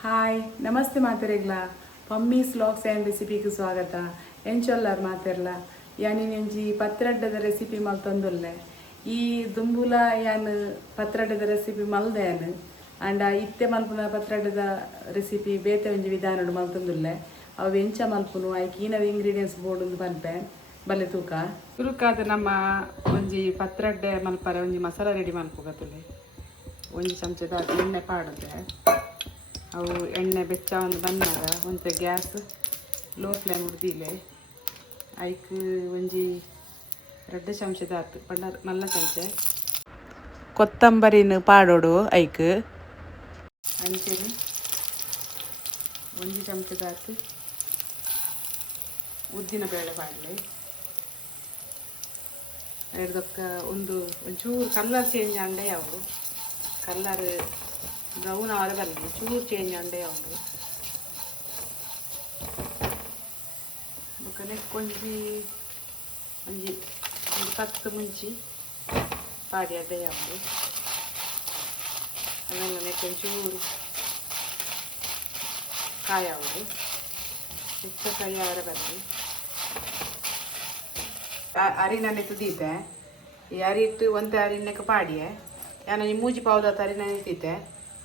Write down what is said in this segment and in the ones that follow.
Hi ನಮಸ್ತೆ ಮಾತೆರೆಗ್ಲ ಪಮ್ಮೀಸ್ vlogs and ರೆಸಿಪಿಗೆ ಸ್ವಾಗತ. ಎಂಚೊಲ್ಲಾರ್ ಮಾತೆರ್ಲ ಯಾನಿನ್ ಎಂಜಿ ಪತ್ರಡ್ಡದ ರೆಸಿಪಿ ಮಲ್ತೊಂದುಲ್ಲೆ. ಈ ದುಂಬುಲ ಯಾನ್ ಪತ್ರಡ್ಡದ ರೆಸಿಪಿ ಮಲ್ದೇನು ಅಂಡ ಇತ್ತೆ ಮಲ್ಪುನ ಪತ್ರಡ್ಡದ ರೆಸಿಪಿ ಬೇತೆ ಒಂಜಿ ವಿಧಾನಡು ಮಲ್ತೊಂದುಲ್ಲೆ. ಅವು ಎಂಚ ಮಲ್ಪುನು ಐಕ್ ಈನದ ಇಂಗ್ರೀಡಿಯೆಂಟ್ಸ್ ಬೋರ್ಡ್ ಪನ್ಪೆ ಬಲ್ಲೆ ತೂಕ ತುರುಕಾದ ನಮ್ಮ ಒಂಜಿ ಪತ್ರಡ್ಡೆ ಮಲ್ಪರೆ ಒಂಜಿ ಮಸಾಲ ರೆಡಿ ಮಲ್ಪುಗತುಲೆ. ಒಂಜಿ ಚಮಚದ ಎಣ್ಣೆ ಪಾಡುತ್ತೆ. ಅವು ಎಣ್ಣೆ ಬೆಚ್ಚ ಒಂದು ಬಂದಾಗ ಒಂದು ಗ್ಯಾಸ್ ಲೋ ಫ್ಲೇಮ್ ಉಡ್ದಿಲೆ ಐಕ್ ಒಂಜಿ 2 ಚಮಚದ ಆತು ಪಂಡ ಮಲ್ಲ ಚಮಚೆ ಕೊತ್ತಂಬರಿನ ಪಾಡೋಡು ಐಕ್ ಅಂಚೆನು ಒಂಜಿ ಚಮಚದ ಆತು ಉದ್ದಿನ ಬೇಳೆ ಪಾಡಲೆ ಎರಡಕ್ಕ ಒಂಚೂರು ಕಲರ್ ಚೇಂಜ್ ಆಂಡೆ ಅವು ಕಲರ್ ಬ್ರೌನ್ ಆದ ಬರಲಿ ಚೂರು ಚೇಂಜ್ ಆಂಡೆ ಅವು ಬೊಕ್ಕ ನೆಕ್ಕೊಂಜಿ ಒಂಜಿ 10 ಮುಂಚಿ ಪಾಡಿ ಅಡ್ಡೆ ಅವು ಅದೆಲ್ಲ ನೆಕ್ಕೊಂಚೂರು ಕಾಯಾವುದು ಹೆಚ್ಚ ಕಾಯಿ ಅವರ ಬರಲಿ ಅರಿನನೆ ತುದೀತೆ ಈ ಅರಿ ಇಟ್ಟು ಒಂದು ಅರಿನಕ್ಕೆ ಪಾಡಿಯೆ ನಾನು ಈ ಮೂಜಿ ಪಾವ್ದಾತ ಅರಿನ ಇಟ್ಟಿದ್ದೆ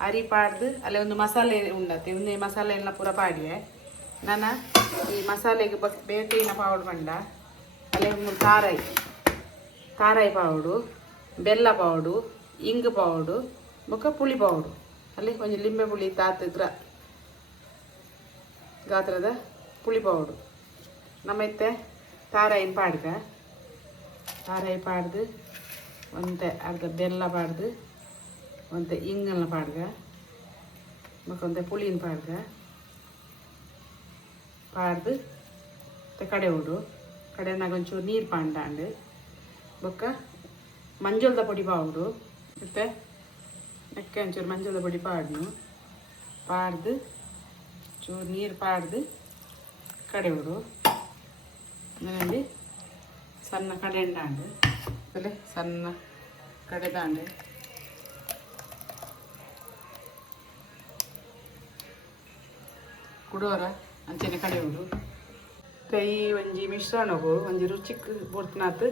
ಅರಿ ಪಾಡ್ದು ಅಲ್ಲೇ ಒಂದು ಮಸಾಲೆ ಉಂಡತ್ತೆ ಒಂದು ಮಸಾಲೆ ಎಲ್ಲ ಪೂರ ಪಾಡಿಯೆ ನಾನು ಈ ಮಸಾಲೆಗೆ ಬೇಟೆನ ಪೌಡ್ರ್ ಬಂಡ ಅಲ್ಲೇ ಒಂದು ತಾರಾಯಿ ಪೌಡು ಬೆಲ್ಲ ಪೌಡು ಇಂಗು ಪೌಡು ಬೊಕ್ಕ ಪುಳಿ ಪೌಡು ಅಲ್ಲಿ ಒಂಜಿ ಲಿಂಬೆ ಪುಳಿ ಗಾತ್ರದ ಪುಳಿ ಪೌಡು ನಮ್ಮತ್ತೆ ತಾರಾಯಿನ ತಾರಾಯಿ ಪಾಡ್ದು ಒಂದು ಅರ್ಧ ಬೆಲ್ಲ ಪಾಡ್ದು ಒಂದು ಇಂಗಲ್ನ ಪಾಡ್ಗ ಮತ್ತು ಪುಳಿನ ಪಾಡ್ದು ಕಡೆ ಉಡು ಕಡೆನಾಗ ಒಂಚೂರು ನೀರು ಪಾಂಡಾಂಡು ಬೊಕ್ಕ ಮಂಜೋಳದ ಪೊಡಿ ಪಾವುಡು ಮತ್ತು ನೆಕ್ಕೆ ಒಂಚೂರು ಮಂಜೋಳದ ಪೊಡಿ ಪಾಡ್ದು ಚೂರು ನೀರು ಪಾಡ್ದು ಕಡೆ ಉಡು ನನಗೆ ಸಣ್ಣ ಕಡೆ ಎಂಡಾಂಡು ಅಲ್ಲೇ ಸಣ್ಣ ಕಡೆದಾಂಡು ಕುಡೋರ ಅಂಚನೆ ಕಡೆಯುವುದು ಕೈ ಒಂಜಿ ಮಿಶ್ರಣಗು ಒಂಜಿ ರುಚಿಕ್ ಬೊರ್ತನಾತ್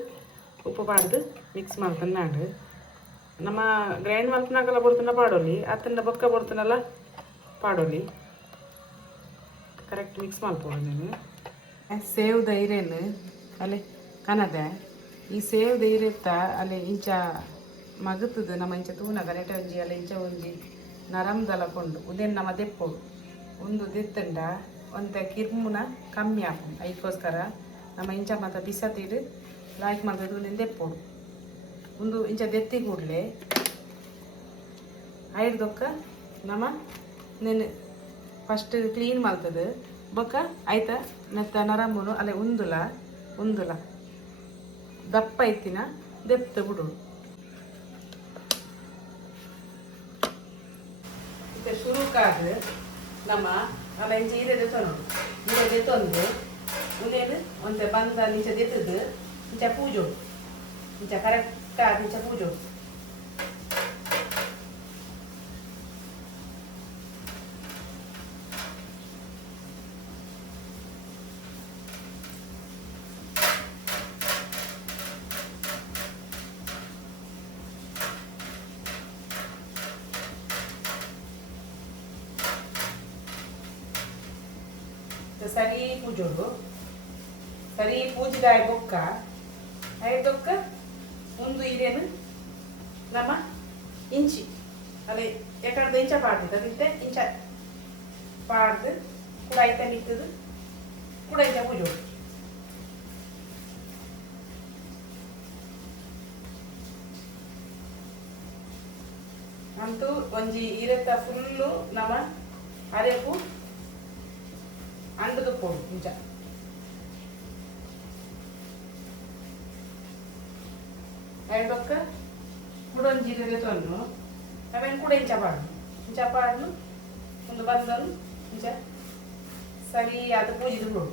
ಉಪ್ಪು ಪಾಡ್ದು ಮಿಕ್ಸ್ ಮಾಡ್ತಾಂಡು ನಮ್ಮ ಗ್ರೈಂಡ್ ಮಲ್ಪನಾಗೆಲ್ಲ ಬರ್ತನ ಪಾಡೋಲಿ ಅತ್ತಂದ ಬೊಕ್ಕ ಬರ್ತನಲ್ಲ ಪಾಡೋಲಿ ಕರೆಕ್ಟ್ ಮಿಕ್ಸ್ ಮಾಡ್ಬೋದು ನೀನು ಸೇವ್ದ ಹಿರೇನು ಅಲ್ಲಿ ಕನದೆ ಈ ಸೇವ್ದ ಹಿರಿತ್ತ ಅಲ್ಲಿ ಇಂಚ ಮಗತದು ನಮ್ಮ ಇಂಚ ತೂನಗ ನೆಟೆ ಒಂಜಿ ಅಲ್ಲ ಇಂಚ ಒಂಜಿ ನರಮ್ದಲ ಕೊಂಡು ಉದೇನು ನಮ್ಮ ದೆಪ್ಪೋಡು ಒಂದು ದಿತ್ತಂಡ ಒಂದು ಕಿರ್ಮುನ ಕಮ್ಮಿ ಆಪುಂಡು ಅದಕ್ಕೋಸ್ಕರ ನಮ್ಮ ಇಂಚ ಮಾತ್ರ ಬಿಸತಿಡು ಲಾಯ್ಕ್ ಮಾಡ್ತದ್ದು ಒಂದು ದೆಪ್ಪೋಡು ಒಂದು ಇಂಚ ದೆತ್ತಿ ಕೂಡಲೇ ಐಡ್ದೊಕ್ಕ ನಮ್ಮ ನೆನೆ ಫಸ್ಟ್ ಕ್ಲೀನ್ ಮಾಡ್ತದೆ ಬೊಕ್ಕ ಆಯ್ತಾ ಮೆತ್ತ ನರಮುನು ಅಲ್ಲೇ ಉಂದುಲ ದಪ್ಪ ಐತಿನ ದೆಪ್ತ ಬಿಡು ಶುರುಕಾದ ನಮ್ಮ ಅಲ್ಲ ಇಂಚ ಈರೆದೆ ತೊನೋಡು ಈರೆದೆ ತೊಂದು ಉಂದೇನು ಒಂತೆ ಬಂದ ಇಂಚ ದೆತ್ತದು ಇಂಚ ಪೂಜೋಡು ಇಂಚ ಕರೆಕ್ಟ್ ಆದ ಇಂಚ ಪೂಜೋಡು ಸರಿ ಪೂಜೋಡು ಸರಿ ಪೂಜಿದ ಬೊಕ್ಕ ಐದೊಕ್ಕ ಒಂದು ಇದೇನು ನಮ್ಮ ಇಂಚಿ ಅದೇ ಎಕಡ್ದ ಇಂಚ ಪಾಡ್ದು ಅದಿತ್ತೆ ಇಂಚ ಪಾಡ್ದು ಕೂಡ ಐತ ನಿಂತದು ಕೂಡ ಇಂಚ ಪೂಜೋಡು ಅಂತೂ ಒಂಜಿ ಇರತ್ತ ಫುಲ್ಲು ನಮ್ಮ ಅರೆಪು ಅಂಡದು ಪೋಡು ಇಂಚ ಐದೊಕ್ಕ ಕುಡೊಂದು ಜೀರಿಗೆ ತೊಂದು ಆಮೇಲೆ ಕೂಡ ಇಂಚ ಪಾಡು ಒಂದು ಬಂದನು ಇಂಚ ಸರಿಯಾದ ಪೂಜಿದು ಬಿಡು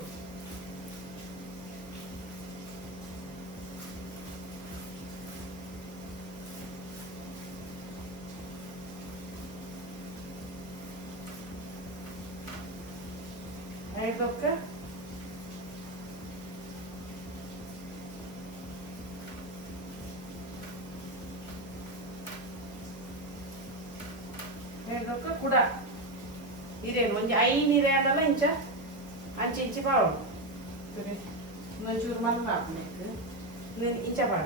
ಐದೊಕ್ಕ ಐದೊಕ್ಕ ಕೂಡ ನೀರೇನು ಒಂಜಿ ಐ ನೀರೇ ಆಡಲ್ಲ ಇಂಚ ಅಂಚೆ ಇಂಚಿ ಪಾವಡು ಒಂಚೂರು ಮಲ್ಲ ಹಾಕ್ಬೇಕು ನೀನು ಇಂಚ ಪಾಡ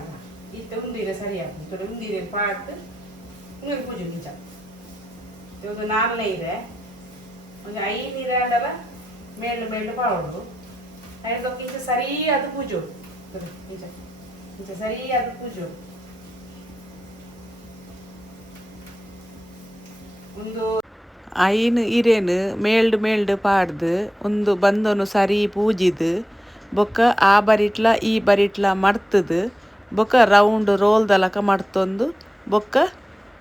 ಇತ್ತೆ ಉಂದಿರೆ ಸರಿ ಹಾಕ್ಬೇಕು ಉಂದಿರೆ ಪಾಡ್ದು ನೀರು ಪೂಜೆ ಇಂಚ ಒಂದು 4 ಇದೆ ಒಂದು 5 ನೀರು ಆಡಲ್ಲ ಮೇಳು ಮೇಳು ಪಾವಡು ಐದೊಕ್ಕ ಇಂಚ ಸರಿಯಾದ ಪೂಜೆ ಇಂಚ ಇಂಚ ಸರಿಯಾದ ಪೂಜೆ ಒಂದು ಐನ್ ಇರೇನು ಮೇಲ್ಡ್ ಪಾಡ್ದು ಒಂದು ಬಂದನು ಸರಿ ಪೂಜಿದು ಬೊಕ್ಕ ಆ ಬರಿಟ್ಲ ಈ ಬರಿಟ್ಲ ಮಡ್ತದು ಬೊಕ್ಕ ರೌಂಡ್ ರೋಲ್ ದಲಕ ಮಡ್ತೊಂದು ಬೊಕ್ಕ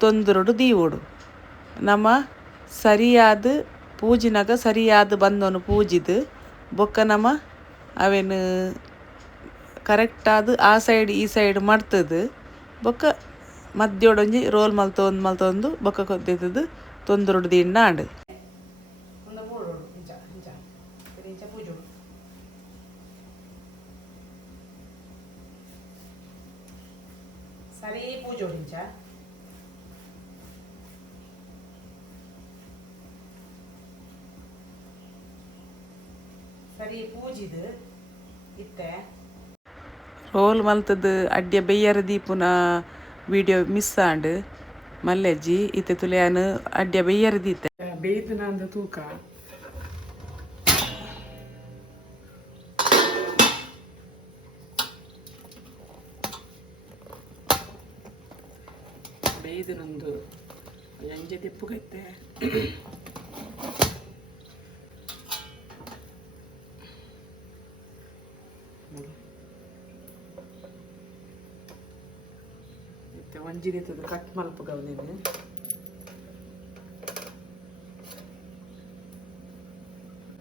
ತೊಂದುರುಡು ದೀವೋಡು ನಮ್ಮ ಸರಿಯಾದ ಪೂಜಿನಾಗ ಸರಿಯಾದ ಬಂದನು ಪೂಜಿದು ಬೊಕ್ಕ ನಮ್ಮ ಅವೇನು ಕರೆಕ್ಟಾದ ಆ ಸೈಡ್ ಈ ಸೈಡ್ ಮಡ್ತದು ಬೊಕ್ಕ ಮಧ್ಯೋಡೊಂಜಿ ರೋಲ್ ಮಲ್ತೊಂದು ಬೊಕ್ಕ ಕೊದ್ದಿದ್ದು ತೊಂದುರುಡು ದಿನ ಆಂಡ್ ಸರಿ ಪೂಜೆ ಇಂಚ ಸರಿ ಪೂಜಿದು ಇತ್ತೆ ರೋಲ್ ಮಲ್ತದು ಅಡ್ಯ ಬೆಯ್ಯರ ದೀಪುನ ವಿಡಿಯೋ ಮಿಸ್ ಆಂಡ್ ಮಲ್ಲೆಜ್ಜಿ ಇತ್ತೆ ತುಲೆಯಾನು ಅಡ್ಯ ಬೆಯ್ಯರ ದೀತೆ ಬೇಯ್ದು ನಂದು ತೂಕ ಬೇಯ್ದು ನಂದು ಎಂಜೆ ತೆಪ್ಪುಗೈತೆ ಒಂಜಿ ರೀತಿದು ಕಟ್ ಮಲ್ಪುಗವ ನೀನು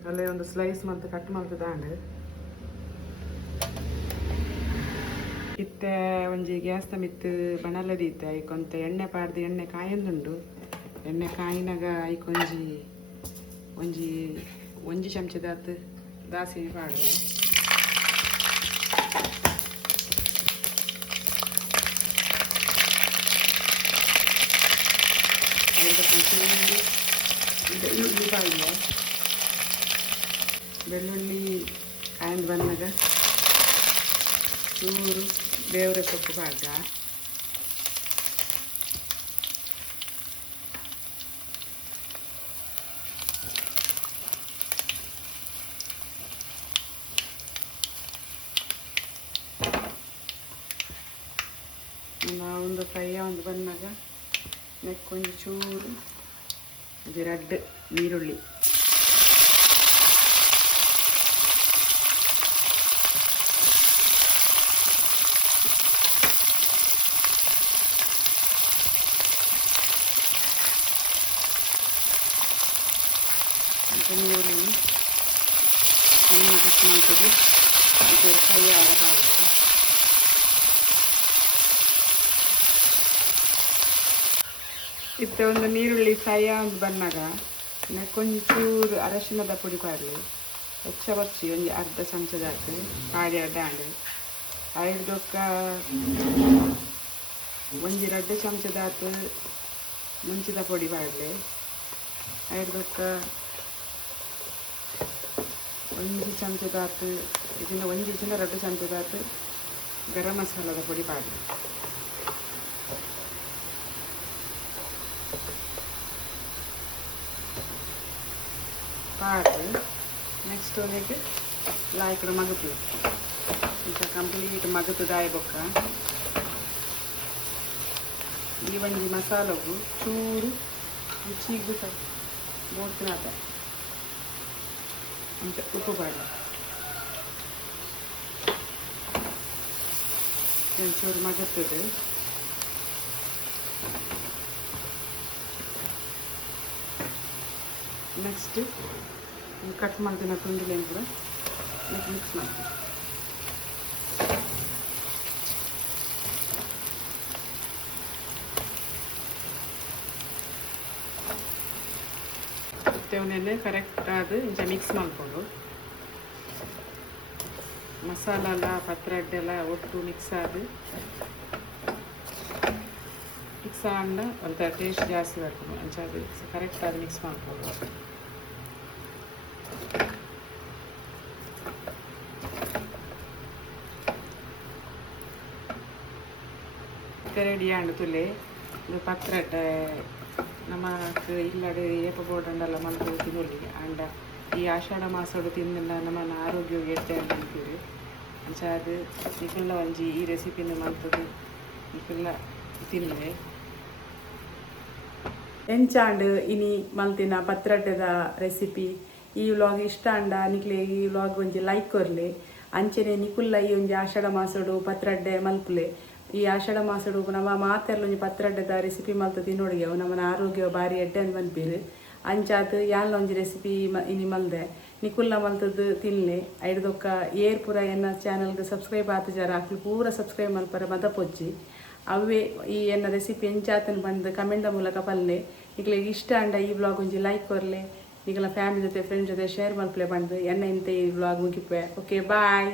ಅಲ್ಲೇ ಒಂದು ಸ್ಲೈಸ್ ಮತ್ತು ಕಟ್ ಮಲ್ತದಾಂಡ್ ಇತ್ತೆ ಒಂಜಿ ಗ್ಯಾಸ್ ಮಿತ್ತು ಬಣಲ ದೀತೆ ಐಕೊಂತ ಎಣ್ಣೆ ಪಾಡ್ದು ಎಣ್ಣೆ ಕಾಯೊಂದುಂಡು ಎಣ್ಣೆ ಕಾಯಿನಾಗ ಐಕೊಂಜಿ ಒಂಜಿ ಚಮಚದಾತ್ ದಾಸಿನ ಪಾಡುವೆ ಬೆಳ್ಳುಳ್ಳಿ ಪಾಡುವ ಬೆಳ್ಳುಳ್ಳಿ ಕಾಯ್ದು ಬಂದಾಗ ಚೂರು ಬೇವ್ರೆ ಸೊಪ್ಪು ಪಾಡ್ದ ಒಂದು ಫ್ರೈ ಒಂದು ಬಂದಾಗ ನೆಕ್ಕೊಂದು ಚೂರು ಇದು ರೆಡ್ ನೀರುಳ್ಳಿ ನೀರುಳ್ಳಿ ಸಣ್ಣ ಕಟ್ ಮಾಡ್ತದೆ ಇದು ಫ್ರೈ ಆಗಬಾರ್ದು ಇತ್ತೆ ಒಂದು ನೀರುಳ್ಳಿ ಫ್ರೈ ಒಂದು ಬಂದಾಗ ನೆಕ್ಕೊಂಚೂರು ಅರಶಿನದ ಪುಡಿ ಪಾಡಲಿ ಹೆಚ್ಚ ಬಚ್ಚಿ ಒಂದು ಅರ್ಧ ಚಮಚದ ಹಾಕಿ ಪಾಡಿ ಅಡ್ಡಾಂಡು ಐದೊಕ್ಕ ಒಂಜಿ 2 ಚಮಚದ ಹಾಕಿ ಮುಂಚಿದ ಪುಡಿ ಪಾಡಲಿ ಐದೊಕ್ಕ ಒಂಜಿ ಚಮಚದ ಹಾಕಿ ಇದನ್ನ ಒಂಜಿ 2 ಚಮಚದ ಹಾಕಿ ಗರಂ ಮಸಾಲದ ಪುಡಿ ಪಾಡಲಿ ಪಾಡ್ದು ನೆಕ್ಸ್ಟ್ ಅದಕ್ಕೆ ಲಾಯ್ಕಡು ಮಗತು ಇಂಥ ಕಂಪ್ಲೀಟ್ ಮಗತದಾಯ ಬೊಕ್ಕ ಈ ಒಂಜಿ ಮಸಾಲಗು ಚೂರು ರುಚಿಗೂ ಬೋಡ್ತಿನಾತ ಅಂತ ಉಪ್ಪು ಪಾಡ ಚೂರು ಮಗತ್ತದೆ ನೆಕ್ಸ್ಟ್ ಕಟ್ ಮಾಡ್ತೀನಿ ತುಂಡಿಲೇನು ಕೂಡ ಮಿಕ್ಸ್ ಮಾಡ್ತೀನಿ ಮತ್ತೆ ಅವನೇನು ಕರೆಕ್ಟ್ ಅದು ಇಂಚ ಮಿಕ್ಸ್ ಮಾಡ್ಕೊಂಡು ಮಸಾಲ ಎಲ್ಲ ಪತ್ರೊಡ್ಡೆಲ್ಲ ಒಟ್ಟು ಮಿಕ್ಸ್ ಆಗಿ ಮಿಕ್ಸ್ ಆಂಡ ಒಂಥರ ಟೇಸ್ಟ್ ಜಾಸ್ತಿ ಬರ್ತದೆ ಅಂಚ ಅದು ಕರೆಕ್ಟ್ ಆಗಿ ಮಿಕ್ಸ್ ಮಾಡ್ಕೊಂಡು ರೆಡಿ ಆಂಡು ತುಲೆ ಇದು ಪತ್ರೊಡ್ಡೆ ನಮಕ್ ಇಲ್ಲಡೆ ಏಪ ಬೋರ್ಡಂಡೆಲ್ಲ ಮಲ್ಪದು ತಿನ್ನೊಲಿ ಆಂಡ ಈ ಆಷಾಢ ಮಾಸಡು ತಿಂದ ನಮ್ಮನ ಆರೋಗ್ಯವು ಎಡ್ಡೆ ಅಂತೀರಿ ಅಂಚ ಅದು ನಿಕುಲ್ಲ ಒಂಜಿ ಈ ರೆಸಿಪಿನ ಮಲ್ತದು ನಿಕುಲ್ಲ ತಿನ್ಲೆ ಎಂಚಾಂಡ್ ಇನಿ ಮಲ್ತಿನ ಪತ್ರೊಡ್ಡೆದ ರೆಸಿಪಿ ಈ ವ್ಲಾಗ್ ಇಷ್ಟ ಅಂಡ ನಿಕ್ಲೆ ಈ ವ್ಲಾಗ್ ಒಂಜಿ ಲೈಕ್ ಕೊರ್ಲೆ ಅಂಚನೆ ನಿಕುಲ್ಲ ಈ ಒಂಜಿ ಆಷಾಢ ಮಾಸಡು ಪತ್ರೊಡ್ಡೆ ಮಲ್ಪುಲೆ ಈ ಆಷಾಢ ಮಾಸಡು ನಮ್ಮ ಮಾತೆರ್ಲ ಒಂಜಿ ಪತ್ರೊಡ್ಡೆದ ರೆಸಿಪಿ ಮಲ್ತ ತಿನ್ನೋಡಿಗೆ ನಮ್ಮನ ಆರೋಗ್ಯ ಬಾರಿ ಎಡ್ಡೆ ಅಂತ ಬಂದ್ಪೀರು ಅಂಚಾತ್ ಯಾನ್ಲ ಒಂಜಿ ರೆಸಿಪಿ ಇನಿ ಮಲ್ದೆ ನಿಕುಲ್ಲ ಮಲ್ತದ್ದು ತಿನ್ಲೆ ಐಡ್ದೊಕ್ಕ ಏರ್ ಪೂರ ಎನ್ನ ಚಾನಲ್ಗೆ ಸಬ್ಸ್ಕ್ರೈಬ್ ಆತು ಜರ ಅಕ್ಲು ಪೂರ ಸಬ್ಸ್ಕ್ರೈಬ್ ಮಲ್ಪರ ಮದ ಪೊಚ್ಚಿ ಅವೇ ಈ ಎನ್ನ ರೆಸಿಪಿ ಎಂಚಾತನ ಬಂದು ಕಮೆಂಟ್ ಮೂಲಕ ಪಲ್ಲೆ ನಿಕ್ಲೆಗೆ ಇಷ್ಟ ಅಂಡ ಈ ವ್ಲಾಗ್ ಒಂಜಿ ಲೈಕ್ ಕೊರ್ಲೆ ನಿಕಲ ಫ್ಯಾಮಿಲಿ ಜೊತೆ ಫ್ರೆಂಡ್ ಜೊತೆ ಶೇರ್ ಮಲ್ಪಲೆ ಬಂದು ಎನ್ನ ಇಂತ ಈ ವ್ಲಾಗ್ ಮುಗಿಪೆ ಓಕೆ ಬಾಯ್.